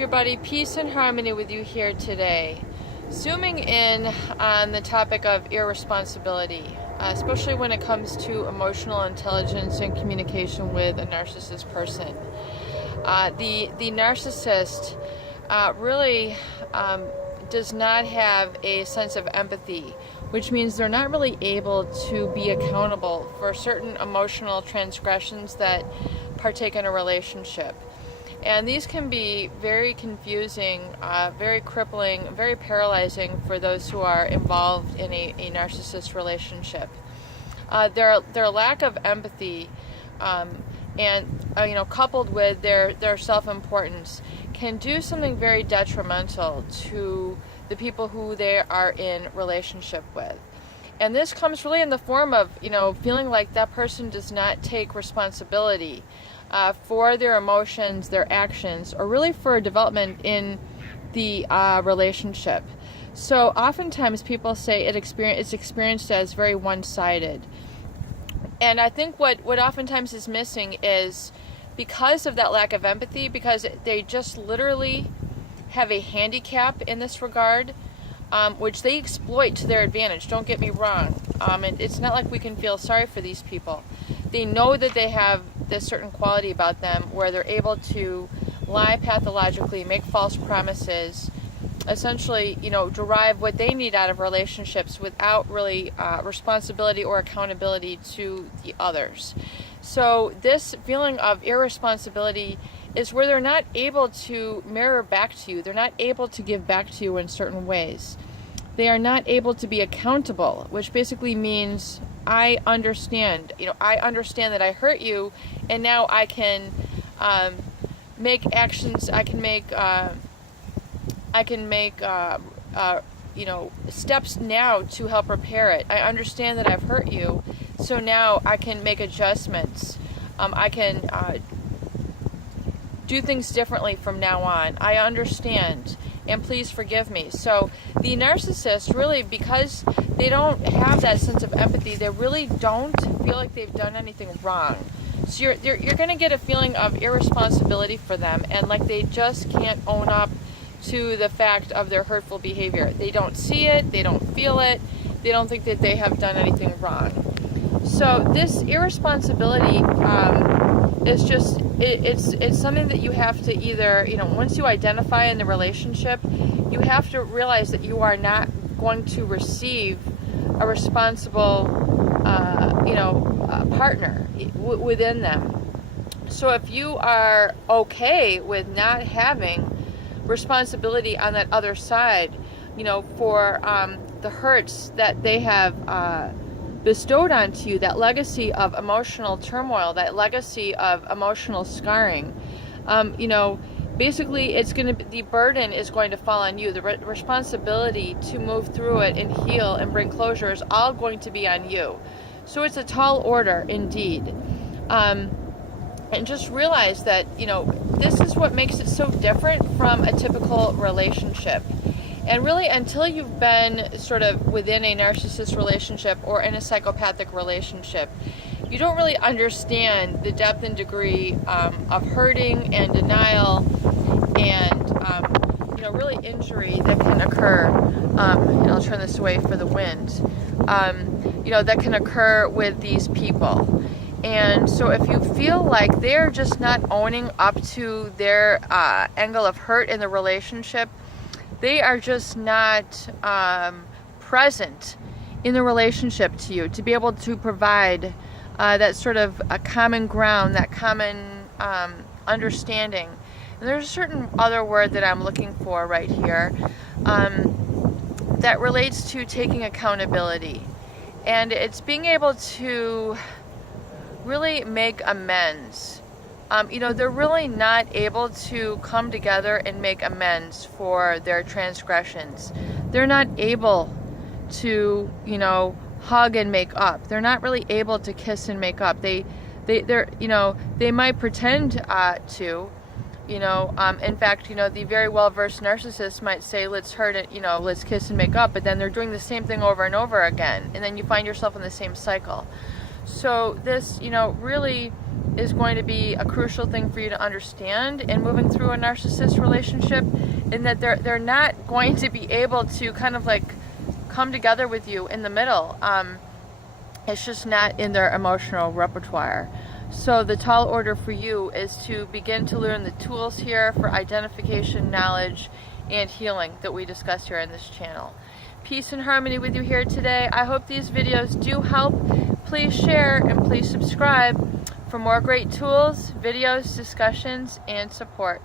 your buddy Peace and Harmony with you here today. Zooming in on the topic of irresponsibility, especially when it comes to emotional intelligence and communication with a narcissist person. The narcissist really does not have a sense of empathy, which means they're not really able to be accountable for certain emotional transgressions that partake in a relationship. And these can be very confusing, very crippling, very paralyzing for those who are involved in a narcissist relationship. Their lack of empathy and coupled with their self-importance can do something very detrimental to the people who they are in relationship with. And this comes really in the form of, feeling like that person does not take responsibility for their emotions, their actions, or really for development in the relationship. So oftentimes people say it's experienced as very one-sided. And I think what oftentimes is missing is, because of that lack of empathy, because they just literally have a handicap in this regard, which they exploit to their advantage. Don't get me wrong. And it's not like we can feel sorry for these people. They know that they have this certain quality about them where they're able to lie pathologically, make false promises, essentially, derive what they need out of relationships without really responsibility or accountability to the others. So this feeling of irresponsibility is where they're not able to mirror back to you. They're not able to give back to you in certain ways. They are not able to be accountable, which basically means I understand. I understand that I hurt you, and now I can make actions. I can make steps now to help repair it. I understand that I've hurt you, so now I can make adjustments. I can do things differently from now on. I understand, and please forgive me. So the narcissist really, because they don't have that sense of empathy, they really don't feel like they've done anything wrong. So you're going to get a feeling of irresponsibility for them, and like they just can't own up to the fact of their hurtful behavior. They don't see it, they don't feel it, they don't think that they have done anything wrong. So this irresponsibility is just, it's something that you have to either, once you identify in the relationship, you have to realize that you are not going to receive a responsible, partner within them. So if you are okay with not having responsibility on that other side, for the hurts that they have bestowed onto you, that legacy of emotional turmoil, that legacy of emotional scarring, basically the burden is going to fall on you. The responsibility to move through it and heal and bring closure is all going to be on you. So it's a tall order indeed. And just realize that, this is what makes it so different from a typical relationship. And really, until you've been sort of within a narcissist relationship or in a psychopathic relationship, you don't really understand the depth and degree of hurting and denial and, really injury that can occur. And I'll turn this away for the wind. That can occur with these people. And so if you feel like they're just not owning up to their angle of hurt in the relationship, they are just not present in the relationship to you to be able to provide that sort of a common ground, that common understanding. And there's a certain other word that I'm looking for right here that relates to taking accountability. And it's being able to really make amends. They're really not able to come together and make amends for their transgressions. They're not able to, hug and make up. They're not really able to kiss and make up. They might pretend to, in fact, the very well-versed narcissist might say, let's hurt it, let's kiss and make up, but then they're doing the same thing over and over again, and then you find yourself in the same cycle. So this, really is going to be a crucial thing for you to understand in moving through a narcissist relationship, in that they're not going to be able to kind of like come together with you in the middle. It's just not in their emotional repertoire. So the tall order for you is to begin to learn the tools here for identification, knowledge, and healing that we discuss here in this channel. Peace and harmony with you here today. I hope these videos do help. Please share and please subscribe for more great tools, videos, discussions, and support.